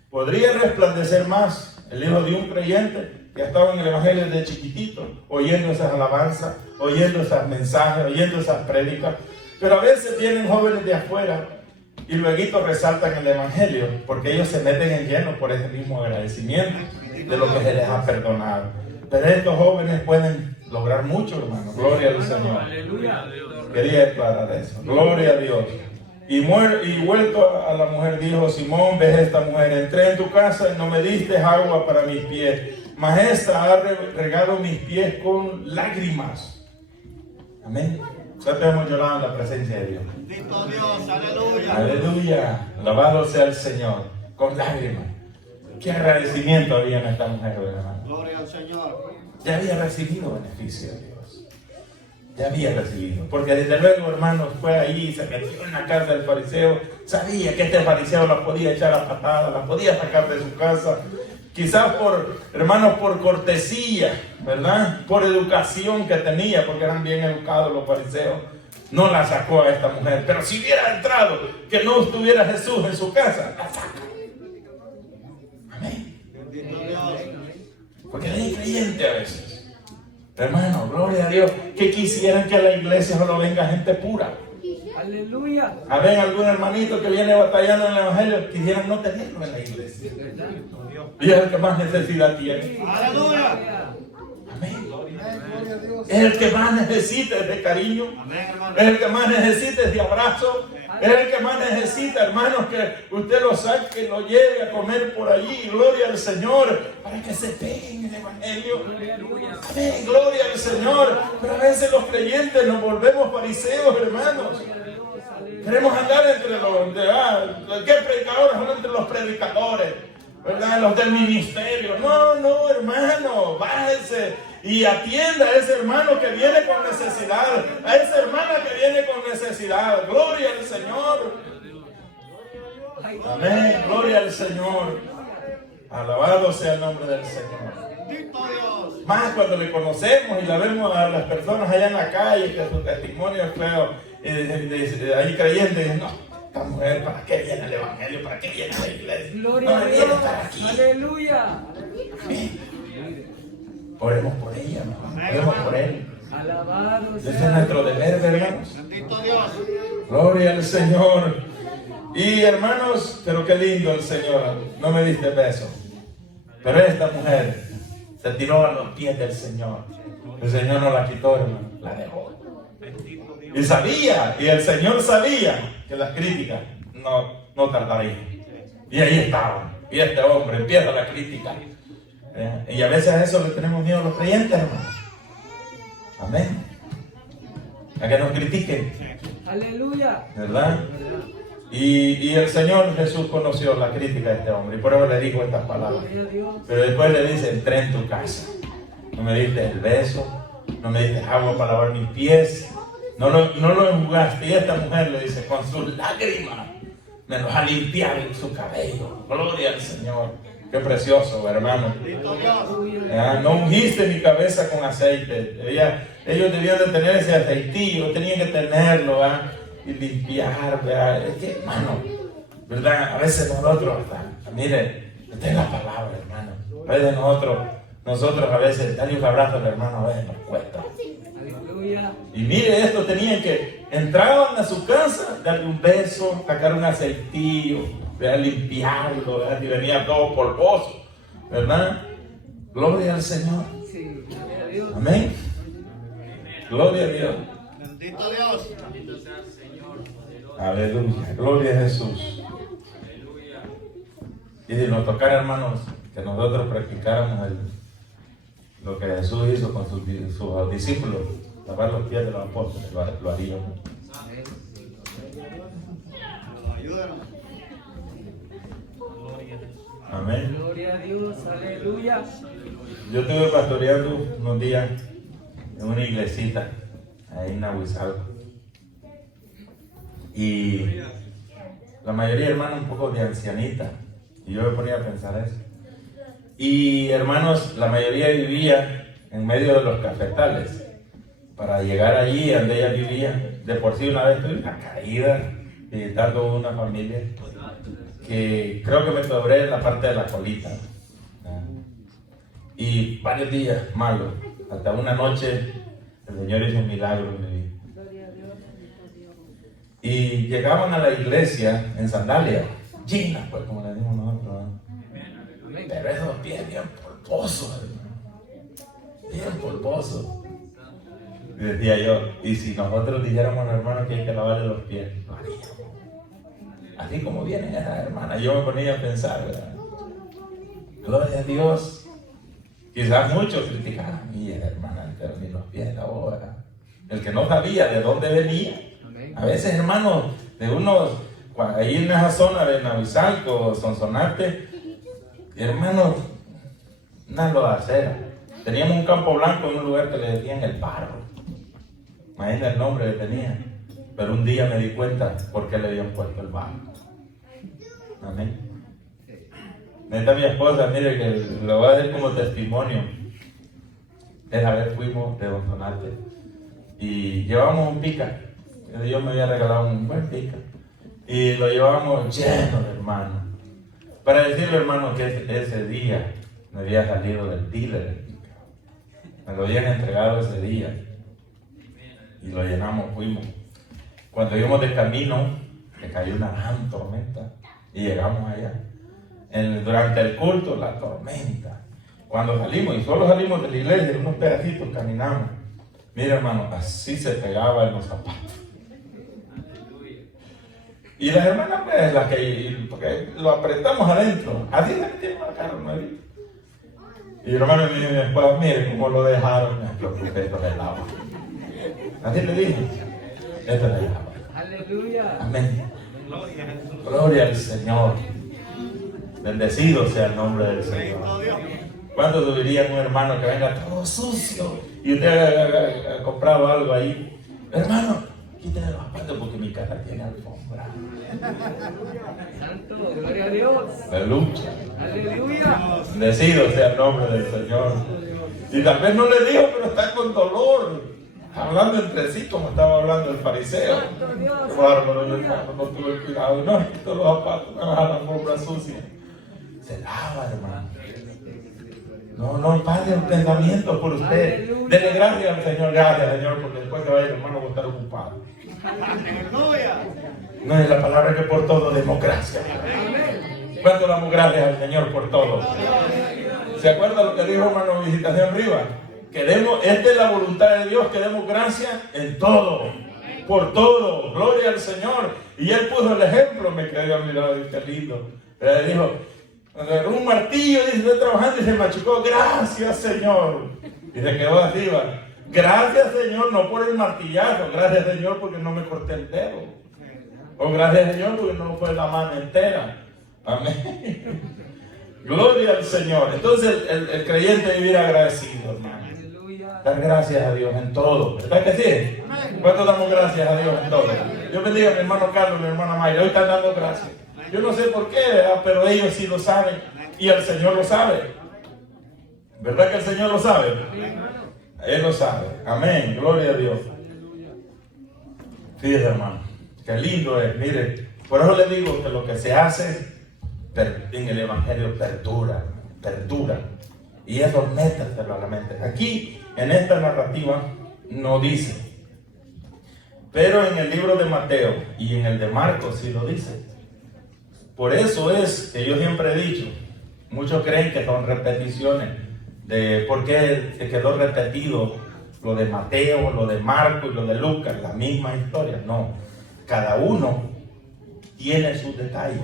podría resplandecer más el hijo de un creyente que ha estado en el evangelio desde chiquitito, oyendo esas alabanzas, oyendo esos mensajes, oyendo esas prédicas. Pero a veces vienen jóvenes de afuera y luego resaltan el evangelio, porque ellos se meten en lleno por ese mismo agradecimiento de lo que se les ha perdonado. Pero estos jóvenes pueden lograr mucho, hermano. Gloria al Señor. Quería declarar eso. Gloria a Dios. Y vuelto a la mujer, dijo: Simón, ves esta mujer, entré en tu casa y no me diste agua para mis pies, mas esta ha regado mis pies con lágrimas. Amén. Nosotros hemos llorado en la presencia de Dios. Bendito Dios, aleluya. Aleluya. Alabado sea el Señor. Con lágrimas. Qué agradecimiento había en esta mujer, hermano. Gloria al Señor. Ya había recibido beneficio de Dios. Ya había recibido. Porque desde luego, hermanos, fue ahí, se metió en la casa del fariseo. Sabía que este fariseo la podía echar a patadas, la podía sacar de su casa. Quizás hermanos, por cortesía, ¿verdad? Por educación que tenía, porque eran bien educados los fariseos. No la sacó a esta mujer. Pero si hubiera entrado, que no estuviera Jesús en su casa, la saca. Amén. Bendito Dios. Porque hay creyentes a veces. Hermano, gloria a Dios, que quisieran que a la iglesia solo venga gente pura. Aleluya. A ver, algún hermanito que viene batallando en el evangelio, quisieran no tenerlo en la iglesia. Y es el que más necesidad tiene. Aleluya. Amén. Es el que más necesita de cariño. Amén, hermano. Es el que más necesita de abrazo. Es el que más necesita, hermanos, que usted lo saque y lo lleve a comer por allí. Gloria al Señor. Para que se peguen en el evangelio. Amén. Gloria al Señor. Pero a veces los creyentes nos volvemos fariseos, hermanos. Queremos andar entre los... ¿Qué predicadores son entre los predicadores? ¿Verdad? Los del ministerio. No, hermano. Bájese y atienda a ese hermano que viene con necesidad. A esa hermana que viene con necesidad. Gloria al Señor. Amén. Gloria al Señor. Alabado sea el nombre del Señor. Bendito Dios. Más cuando le conocemos y la vemos a las personas allá en la calle, que su testimonio es feo, ahí creyendo, y no, esta mujer, ¿para qué viene el evangelio? ¿Para qué viene la iglesia? Gloria No a debiera Dios. estar aquí. Aleluya. Amén. Oremos por ella, hermano. Oremos por él. Alabado Ese es sea. nuestro deber, hermanos. Bendito Dios. Gloria al Señor. Y hermanos, pero qué lindo el Señor. No me diste beso. Pero esta mujer se tiró a los pies del Señor. El Señor no la quitó, hermano. La dejó. Y sabía, y el Señor sabía que las críticas no tardarían. Y ahí estaban. Y este hombre empieza la crítica. Y a veces a eso le tenemos miedo a los creyentes, hermano. Amén. A que nos critiquen. Aleluya. ¿Verdad? Y el Señor Jesús conoció la crítica de este hombre y por eso le dijo estas palabras. Gloria a Dios. Pero después le dice: entré en tu casa, no me diste el beso, no me diste agua para lavar mis pies, no lo enjugaste. Y esta mujer le dice: con sus lágrimas me los ha limpiado su cabello. Gloria al Señor. Qué precioso, hermano. Bendito Dios. No ungiste mi cabeza con aceite. Ellos debían de tener ese aceitillo, tenían que tenerlo, ¿verdad? Y limpiar, ¿verdad? Es que, hermano, ¿verdad? A veces nosotros, mire, esta es la palabra, hermano. A veces nosotros a veces darle un abrazo al hermano, a veces nos cuesta. Aleluya. Y mire esto, tenían que, entraban a su casa, darle un beso, sacar un aceitillo, ¿verdad? Limpiarlo, ¿verdad? Y venía todo polvoso, ¿verdad? Gloria al Señor. Sí. Gloria a Dios. Amén. Gloria a Dios. Bendito Dios. Aleluya. Gloria a Jesús. Y si nos tocara, hermanos, que nosotros practicáramos lo que Jesús hizo con sus discípulos, lavar los pies de los apóstoles, lo haríamos. Ayúdanos. Amén. Gloria a Dios. Aleluya. Yo estuve pastoreando unos días en una iglesita ahí en Nahuizalco. Y la mayoría, hermanos, un poco de ancianita. Y yo me ponía a pensar eso. Y hermanos, la mayoría vivía en medio de los cafetales. Para llegar allí donde ella vivía, de por sí una vez tuve una caída visitando una familia que creo que me quebré en la parte de la colita. Y varios días malos, hasta una noche el Señor hizo un milagro en mi vida. Y llegaban a la iglesia en sandalia, llenas, pues como le decimos nosotros, ¿no? Pero esos pies bien polvosos, bien polvosos. Y decía yo, y si nosotros dijéramos al hermano que hay que lavarle los pies, lo haríamos. Así como vienen esas hermanas, yo me ponía a pensar, ¿verdad? Gloria a Dios. Quizás muchos criticaban, y la hermana, pero ni los pies lavó, ¿verdad? El que no sabía de dónde venía. A veces, hermanos, de unos, ahí en esa zona de Navisalco, Sonsonate, hermanos, una lodacera. Teníamos un campo blanco en un lugar que le decían el barro. Imagina el nombre que tenía. Pero un día me di cuenta por qué le habían puesto el barro. Amén. Neta, mi esposa, mire que lo voy a decir como testimonio. Esa vez fuimos de Sonsonate y llevamos un pica. Dios me había regalado un buen pica. Y lo llevábamos lleno de hermanos. Para decirle, hermano, que ese día me había salido del dealer del pica. Me lo habían entregado ese día. Y lo llenamos, fuimos. Cuando íbamos de camino, me cayó una gran tormenta. Y llegamos allá. Durante el culto, la tormenta. Cuando salimos, y solo salimos de la iglesia, unos pedacitos caminamos. Mira, hermano, así se pegaba en los zapatos. Y las hermanas, pues, las que, porque lo apretamos adentro, así se metieron al carro, ¿no? Y el hermano me dijo, después, mire cómo lo dejaron, esto es el agua. Así le dije, esto es el agua. Aleluya. Amén. Gloria al Señor. Bendecido sea el nombre del Señor. ¿Cuánto subiría un hermano que venga todo sucio y usted ha comprado algo ahí? Hermano, quítale los zapatos porque mi casa tiene alfombra. Santo, gloria a Dios. Aleluya. Aleluya. Bendecido sea el nombre del Señor. Y tal vez no le dijo, pero está con dolor, hablando entre sí como estaba hablando el fariseo. Bárbaro, yo no tuve cuidado, no quito los zapatos, no la alfombra sucia. Se lava, hermano. No pare el pensamiento por usted. Dele gracias al Señor, gracias, Señor, porque después que vaya el hermano va a estar ocupado. No es la palabra que por todo demos gracias. ¿Cuánto damos gracias al Señor por todo? ¿Se acuerda lo que dijo hermano Visitación Rivas? Esta es la voluntad de Dios, que demos gracias en todo, por todo. Gloria al Señor. Y él puso el ejemplo, me quedé a mi lado, qué lindo. Él dijo, un martillo, dice, estoy trabajando y se machucó. Gracias, Señor. Y se quedó así, va. Gracias, Señor, no por el martillazo. Gracias, Señor, porque no me corté el dedo. O gracias, Señor, porque no fue la mano entera. Amén. Gloria al Señor. Entonces el creyente vivir agradecido, hermano. Dar gracias a Dios en todo. ¿Verdad que sí? ¿Cuánto damos gracias a Dios en todo? Yo bendiga a mi hermano Carlos y mi hermana Mayra. Hoy están dando gracias. Yo no sé por qué, ¿verdad? Pero ellos sí lo saben y el Señor lo sabe. ¿Verdad que el Señor lo sabe? Él lo sabe. Amén. Gloria a Dios. Fíjese, hermano. Qué lindo es. Mire, por eso le digo que lo que se hace en el Evangelio perdura. Y eso métaselo a la mente. Aquí, en esta narrativa, no dice. Pero en el libro de Mateo y en el de Marcos sí lo dice. Por eso es que yo siempre he dicho, muchos creen que son repeticiones de por qué se quedó repetido lo de Mateo, lo de Marcos y lo de Lucas, la misma historia. No, cada uno tiene sus detalles.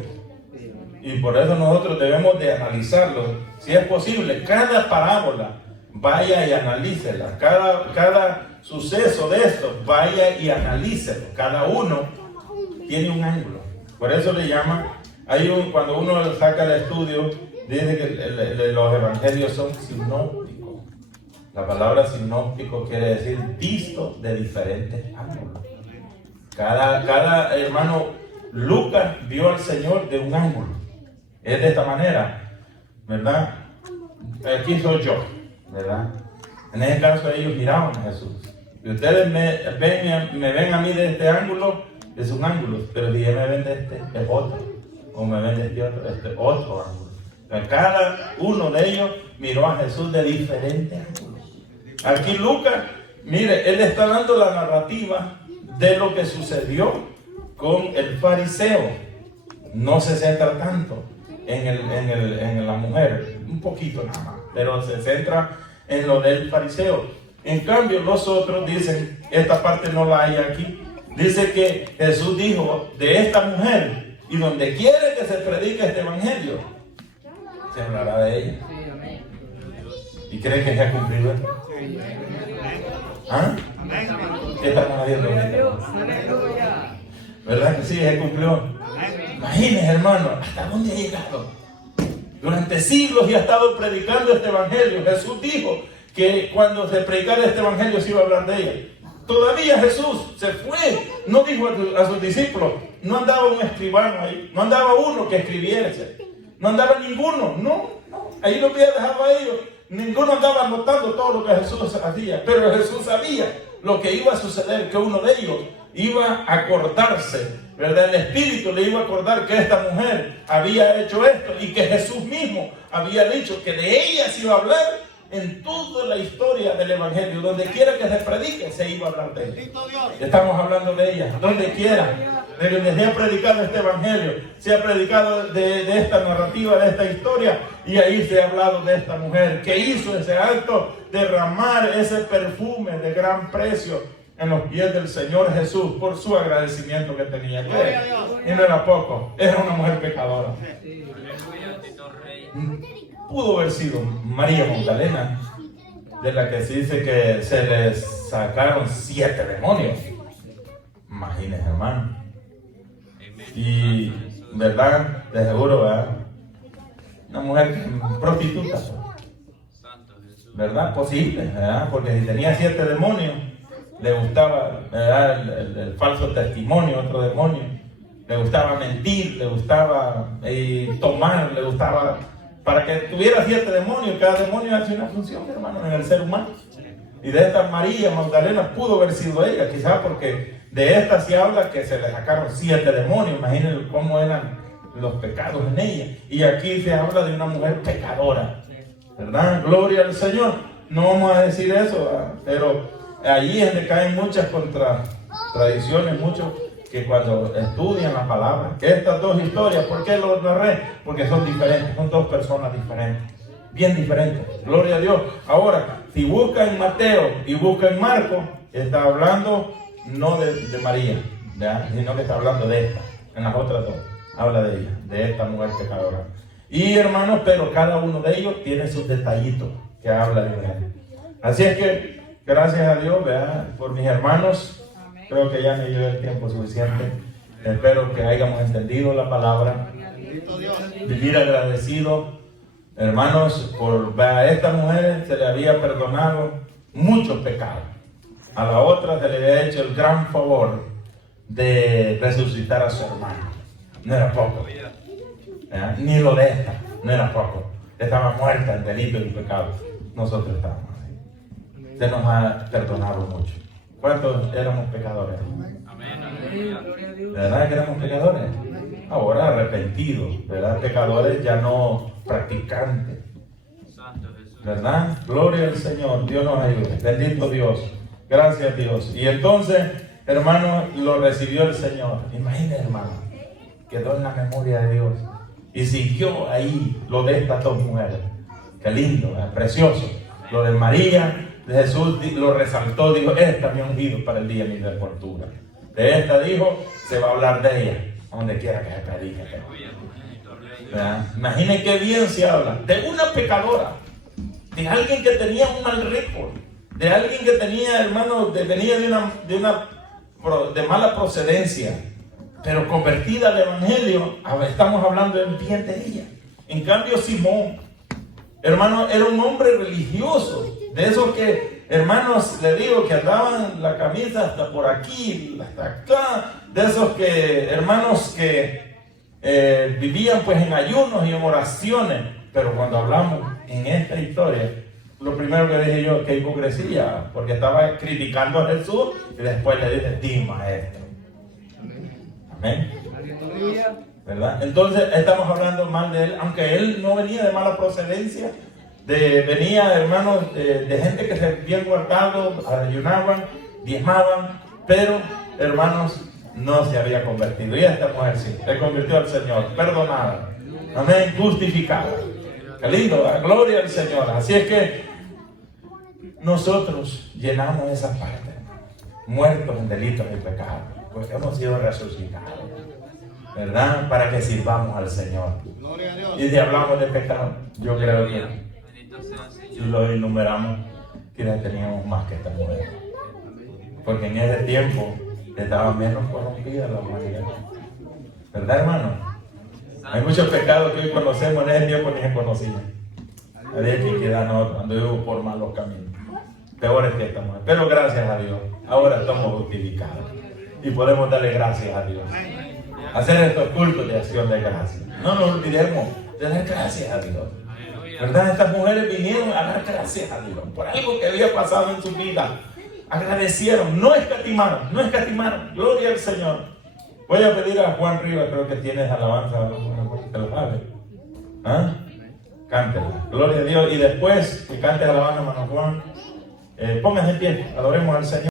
Y por eso nosotros debemos de analizarlo. Si es posible, cada parábola, vaya y analícela. Cada suceso de esto, vaya y analícelo. Cada uno tiene un ángulo. Por eso le llama, cuando uno saca el estudio, dice que los evangelios son sinópticos. La palabra sinóptico quiere decir visto de diferentes ángulos. Cada hermano Lucas vio al Señor de un ángulo. Es de esta manera, ¿verdad? Aquí soy yo, ¿verdad? En ese caso ellos miraban a Jesús. Y ustedes me ven a mí de este ángulo, es un ángulo, pero si me ven de este, es otro. O me ven de este otro ángulo. Pero cada uno de ellos miró a Jesús de diferentes ángulos. Aquí Lucas, mire, él está dando la narrativa de lo que sucedió con el fariseo. No se centra tanto en la mujer, un poquito nada más, pero se centra en lo del fariseo. En cambio, los otros dicen, esta parte no la hay aquí, dice que Jesús dijo de esta mujer, y donde quiere que se predique este evangelio, se hablará de ella. ¿Y creen que se ha cumplido esto? ¿Ah? ¿Qué estamos haciendo ahorita? ¿Verdad que sí, se cumplió? Imagínense, hermano, ¿hasta dónde ha llegado? Durante siglos y ha estado predicando este evangelio. Jesús dijo que cuando se predicara este evangelio se iba a hablar de ella. Todavía Jesús se fue, no dijo a sus discípulos, no andaba un escribano ahí, no andaba uno que escribiese, no andaba ninguno, no, ahí lo había dejado a ellos, ninguno andaba anotando todo lo que Jesús hacía, pero Jesús sabía lo que iba a suceder, que uno de ellos iba a acordarse, ¿verdad? El Espíritu le iba a acordar que esta mujer había hecho esto y que Jesús mismo había dicho que de ella se iba a hablar en toda la historia del Evangelio. Donde quiera que se predique, se iba a hablar de ella. Estamos hablando de ella, donde quiera, de donde se ha predicado este Evangelio, se ha predicado de esta narrativa, de esta historia, y ahí se ha hablado de esta mujer que hizo ese acto, derramar ese perfume de gran precio en los pies del Señor Jesús por su agradecimiento que tenía. Y no era poco, era una mujer pecadora. Pudo haber sido María Magdalena, de la que se dice que se les sacaron 7 demonios. Imagínense, hermano. Y, ¿verdad? De seguro, ¿verdad? Una mujer prostituta, ¿verdad? Posible, ¿verdad? Porque si tenía 7 demonios, le gustaba, ¿verdad? El falso testimonio, otro demonio. Le gustaba mentir, le gustaba tomar, le gustaba... Para que tuviera 7 demonios, cada demonio hace una función, hermano, en el ser humano. Y de esta María Magdalena pudo haber sido ella, quizás porque de esta se habla que se le sacaron 7 demonios. Imagínense cómo eran los pecados en ella. Y aquí se habla de una mujer pecadora, ¿verdad? Gloria al Señor. No vamos a decir eso, ¿verdad? Pero allí es donde caen muchas contradicciones, muchos que cuando estudian la palabra, que estas dos historias, ¿por qué los narré? Porque son diferentes, son 2 personas diferentes, bien diferentes, gloria a Dios. Ahora, si busca en Mateo y busca en Marcos, está hablando no de María, ¿ya? Sino que está hablando de esta. En las otras 2, habla de ella, de esta mujer pecadora. Y hermanos, pero cada uno de ellos tiene sus detallitos que habla de él. Así es que, gracias a Dios, ¿verdad? Por mis hermanos. Creo que ya me llevé el tiempo suficiente. Espero que hayamos entendido la palabra. Vivir agradecido, hermanos, por a esta mujer se le había perdonado muchos pecados. A la otra se le había hecho el gran favor de resucitar a su hermano. No era poco. Ni lo de esta, no era poco. Estaba muerta en delito y pecado. Nosotros estábamos ahí. Se nos ha perdonado mucho. ¿Cuántos éramos pecadores? ¿Verdad que éramos pecadores? Ahora arrepentidos, ¿verdad? Pecadores ya no practicantes, ¿verdad? Gloria al Señor, Dios nos ayude. Bendito Dios, gracias Dios. Y entonces, hermano, lo recibió el Señor. Imagínense, hermano, quedó en la memoria de Dios y siguió ahí lo de estas 2 mujeres. Qué lindo, precioso. Lo de María. Jesús lo resaltó, dijo, esta me ha ungido para el día de mi desfortuna. De esta dijo, se va a hablar de ella, donde quiera que se predique. Imaginen qué bien se habla de una pecadora, de alguien que tenía un mal récord, de alguien que tenía, hermano, venía de mala procedencia, pero convertida al Evangelio. Estamos hablando bien de ella. En cambio, Simón, hermano, era un hombre religioso, de esos que hermanos, le digo que andaban la camisa hasta por aquí, hasta acá, de esos que, hermanos que vivían pues en ayunos y en oraciones. Pero cuando hablamos en esta historia, lo primero que dije yo, qué hipocresía, porque estaba criticando a Jesús y después le dije, di maestro. Amén. Aleluya. ¿Verdad? Entonces estamos hablando mal de él, aunque él no venía de mala procedencia, venía, hermanos, de gente que se habían guardado, ayunaban, diezmaban, pero, hermanos, no se había convertido. Y esta mujer sí, se convirtió al Señor, perdonada, amén, justificada. Qué lindo, la gloria al Señor. Así es que nosotros llenamos esa parte, muertos en delitos y pecados, pues hemos sido resucitados, ¿verdad? Para que sirvamos al Señor. Gloria a Dios. Y si hablamos de pecado, yo creo que si lo enumeramos, quizás teníamos más que esta mujer. Porque en ese tiempo estaba menos corrompida la humanidad. ¿Verdad, hermano? Hay muchos pecados que hoy conocemos, en ese tiempo ni se conocían. Había que quedarnos andando por malos caminos. Peores que esta mujer. Pero gracias a Dios, ahora estamos justificados. Y podemos darle gracias a Dios. Hacer estos cultos de acción de gracias. No nos olvidemos de dar gracias a Dios. ¿Verdad? Estas mujeres vinieron a dar gracias a Dios por algo que había pasado en su vida. Agradecieron, no escatimaron, no escatimaron. Gloria al Señor. Voy a pedir a Juan Rivas, creo que tienes alabanza, que lo sabe. ¿Ah? Cántela. Gloria a Dios. Y después que cantes alabanza, hermano Juan, póngase en pie, adoremos al Señor.